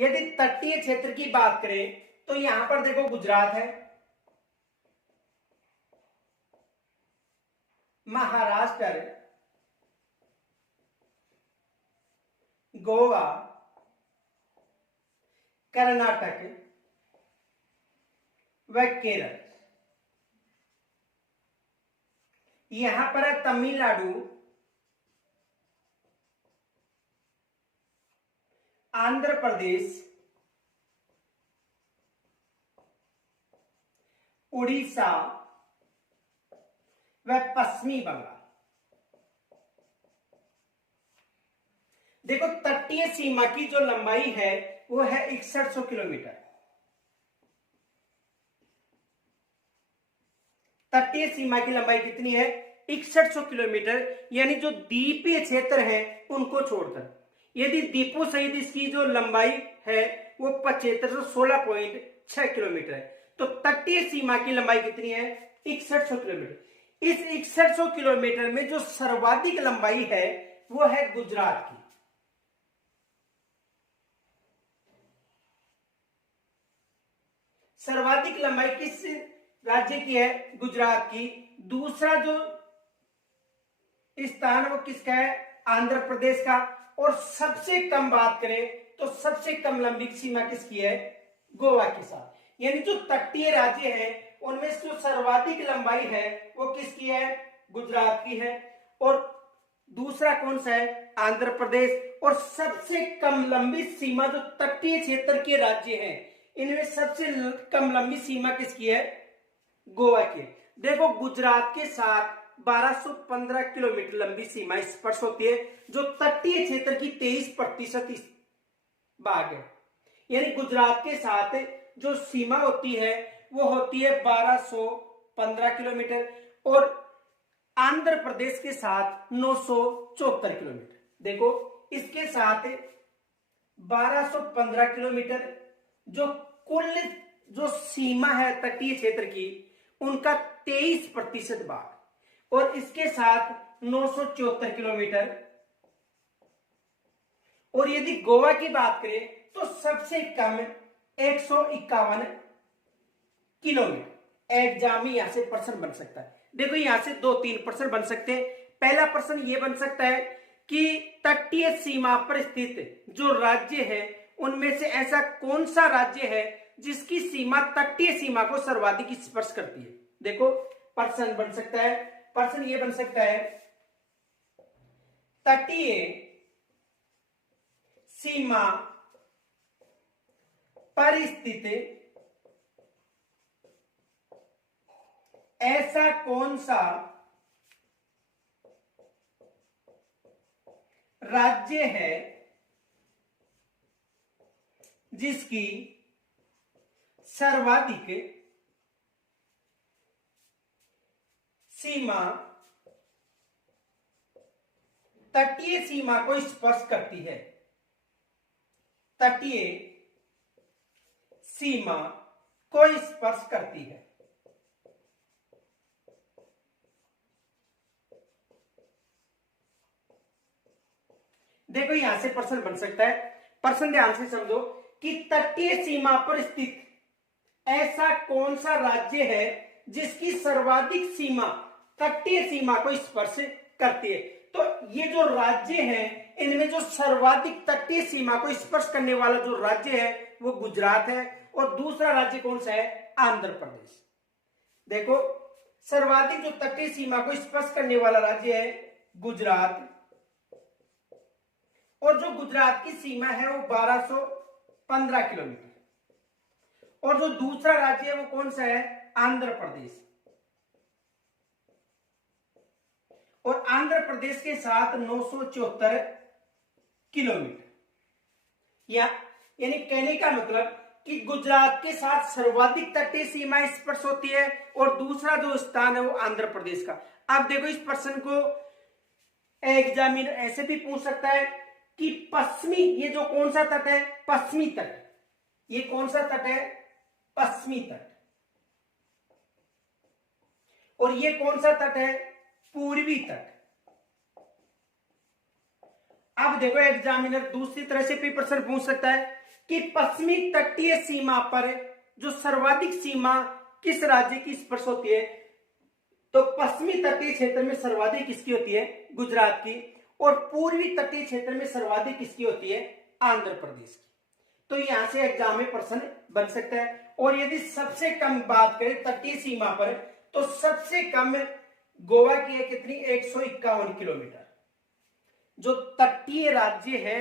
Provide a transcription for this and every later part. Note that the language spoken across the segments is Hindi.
यदि तटीय क्षेत्र की बात करें तो यहां पर देखो गुजरात है, महाराष्ट्र, गोवा, कर्नाटक व केरल। यहां पर है तमिलनाडु, आंध्र प्रदेश, उड़ीसा व पश्चिमी बंगाल। देखो तटीय सीमा की जो लंबाई है वो है 6100 किलोमीटर। तटीय सीमा की लंबाई कितनी है? 6100 किलोमीटर, यानी जो द्वीपीय क्षेत्र है उनको छोड़कर। यदि द्वीपों सहित इसकी जो लंबाई है वो 7516.6 किलोमीटर है। तो तटीय सीमा की लंबाई कितनी है? 6100 किलोमीटर। इस 6100 किलोमीटर में जो सर्वाधिक लंबाई है वो है गुजरात की। सर्वाधिक लंबाई किस राज्य की है? गुजरात की। दूसरा जो स्थान वो किसका है? आंध्र प्रदेश का। और सबसे कम बात करें तो सबसे कम लंबी सीमा किसकी है? गोवा के साथ। यानी जो तटीय राज्य है उनमें जो सर्वाधिक लंबाई है वो किसकी है? गुजरात की है। और दूसरा कौन सा है? आंध्र प्रदेश। और सबसे कम लंबी सीमा जो तटीय क्षेत्र के राज्य हैं इनमें सबसे कम लंबी सीमा किसकी है? गोवा की। देखो गुजरात के साथ 1215 किलोमीटर लंबी सीमा स्पर्श होती है, जो तटीय क्षेत्र की 23% भाग है। यानी गुजरात के साथ जो सीमा होती है वो होती है 1215 किलोमीटर और आंध्र प्रदेश के साथ 974 किलोमीटर। देखो इसके साथ 1215 किलोमीटर जो कुल जो सीमा है तटीय क्षेत्र की उनका 23% भाग, और इसके साथ 974 किलोमीटर। और यदि गोवा की बात करें तो सबसे कम 151 किलोमीटर। एग्जाम में यहां से प्रश्न बन सकता है। देखो यहां से 2-3 प्रश्न बन सकते हैं। पहला प्रश्न यह बन सकता है कि तटीय सीमा पर स्थित जो राज्य है उनमें से ऐसा कौन सा राज्य है जिसकी सीमा तटीय सीमा को सर्वाधिक स्पर्श करती है। देखो प्रश्न बन सकता है। प्रश्न यह बन सकता है तटीय सीमा पर स्थित ऐसा कौन सा राज्य है जिसकी सर्वाधिक सीमा तटीय सीमा को स्पर्श करती है। तटीय सीमा को स्पर्श करती है। देखो यहां से प्रश्न बन सकता है। प्रश्न ध्यान से समझो कि तटीय सीमा पर स्थित ऐसा कौन सा राज्य है जिसकी सर्वाधिक सीमा तटीय सीमा को स्पर्श करती है। तो ये जो राज्य हैं इनमें जो सर्वाधिक तटीय सीमा को स्पर्श करने वाला जो राज्य है वो गुजरात है, और दूसरा राज्य कौन सा है? आंध्र प्रदेश। देखो सर्वाधिक जो तटीय सीमा को स्पर्श करने वाला राज्य है गुजरात, और जो गुजरात की सीमा है वो 1215 किलोमीटर, और जो दूसरा राज्य है वो कौन सा है? आंध्र प्रदेश। और आंध्र प्रदेश के साथ 974 किलोमीटर। यानी कहने का मतलब कि गुजरात के साथ सर्वाधिक तटीय सीमा स्पर्श होती है और दूसरा जो स्थान है वो आंध्र प्रदेश का। अब देखो इस प्रश्न को एग्जामिनर ऐसे भी पूछ सकता है कि पश्चिमी, ये जो कौन सा तट है? पश्चिमी तट। ये कौन सा तट है? पश्चिमी तट। और ये कौन सा तट है? पूर्वी तट। अब देखो एग्जामिनर दूसरी तरह से भी प्रश्न पूछ सकता है कि पश्चिमी तटीय सीमा पर जो सर्वाधिक सीमा किस राज्य की स्पर्श होती है, तो पश्चिमी तटीय क्षेत्र में सर्वाधिक किसकी होती है, गुजरात की, और पूर्वी तटीय क्षेत्र में सर्वाधिक किसकी होती है, आंध्र प्रदेश की। तो यहां से एग्जाम में प्रश्न बन सकता है। और यदि सबसे कम बात करें तटीय सीमा पर, तो सबसे कम गोवा की है कितनी, 151 किलोमीटर। जो तटीय राज्य है,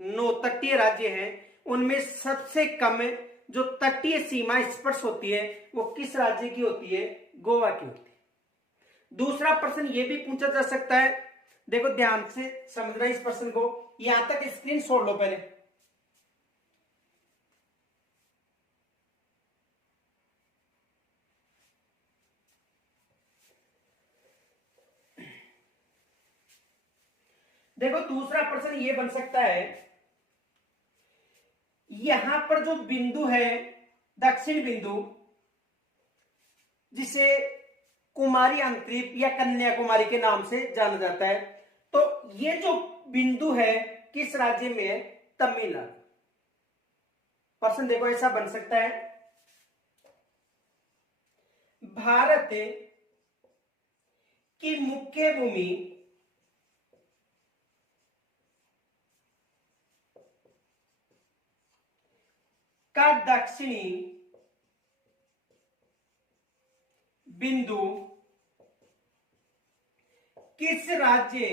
9 तटीय राज्य हैं, उनमें सबसे कम जो तटीय सीमा स्पर्श होती है वो किस राज्य की होती है, गोवा की होती है। दूसरा प्रश्न ये भी पूछा जा सकता है, देखो ध्यान से समझना इस प्रश्न को, यहां तक स्क्रीन छोड़ लो पहले। देखो दूसरा प्रश्न ये बन सकता है, यहां पर जो बिंदु है दक्षिण बिंदु, जिसे कुमारी अंतरीप या कन्याकुमारी के नाम से जाना जाता है, तो ये जो बिंदु है किस राज्य में है, तमिलनाडु। प्रश्न देखो ऐसा बन सकता है, भारत की मुख्य भूमि का दक्षिणी बिंदु किस राज्य,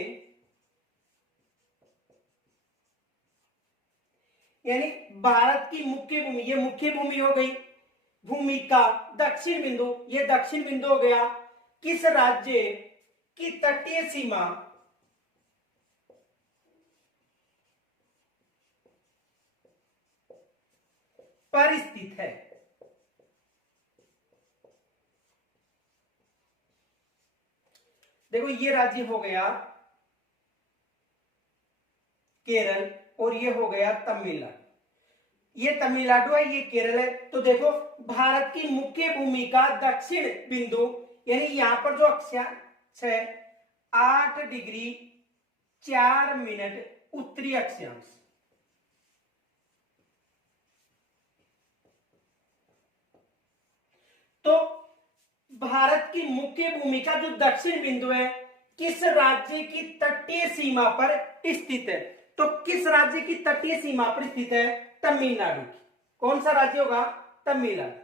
यानी भारत की मुख्य भूमि, ये मुख्य भूमि हो गई, भूमि का दक्षिण बिंदु, ये दक्षिण बिंदु हो गया, किस राज्य की तटीय सीमा पर स्थित है। देखो ये राज्य हो गया केरल और ये हो गया तमिलनाडु, ये तमिलनाडु है, ये केरल है। तो देखो भारत की मुख्य भूमि का दक्षिण बिंदु, यानी यहां पर जो अक्षांश है 8 डिग्री 4 मिनट उत्तरी अक्षांश, तो भारत की मुख्य भूमि का जो दक्षिण बिंदु है किस राज्य की तटीय सीमा पर स्थित है, तो किस राज्य की तटीय सीमा पर स्थित है, तमिलनाडु की। कौन सा राज्य होगा, तमिलनाडु।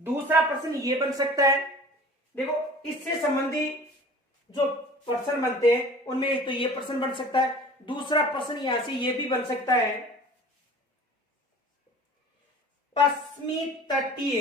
दूसरा प्रश्न ये बन सकता है, देखो इससे संबंधी जो प्रश्न बनते हैं उनमें एक तो ये प्रश्न बन सकता है, दूसरा प्रश्न यहां से ये भी बन सकता है, पश्चिमी तटीय